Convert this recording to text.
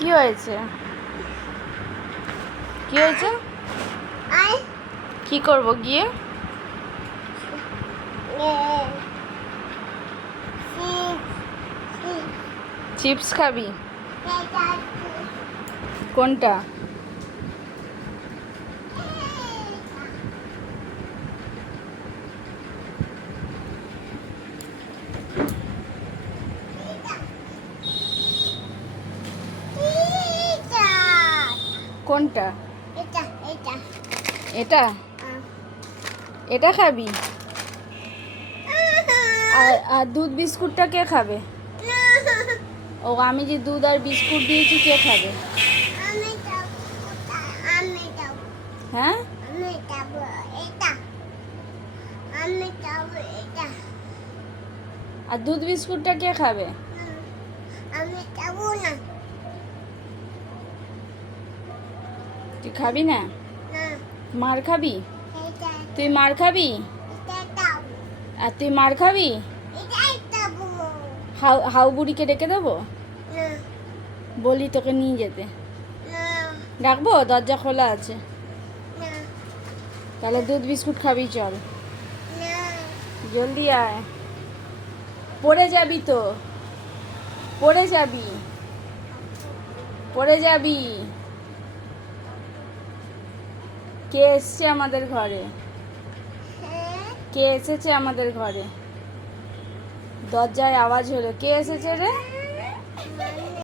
কি হয়েছে? কি হয়েছে? কি করব গিয়ে? চিপস খাবি? কোনটা? কোনটা? এটা এটা খাবি? আর দুধ বিস্কুটটা কে খাবে? ও, আমি যে দুধ আর বিস্কুট দিয়েছি কে খাবে? হ্যাঁ, আর দুধ বিস্কুটটা কে খাবে? তুই খাবি না? মার খাবি? তুই মার খাবি? আর তুই মার খাবি? হাউ বুড়িকে ডেকে দেবো? বলি তোকে নিয়ে যেতে? ডাকবো? দরজা খোলা আছে। তাহলে দুধ বিস্কুট খাবি, চল জলদি আয়। পড়ে যাবি তো, পড়ে যাবি, পড়ে যাবি। কে এসছে আমাদের ঘরে? কে এসেছে আমাদের ঘরে? দরজায় আওয়াজ হলো, কে এসেছে রে?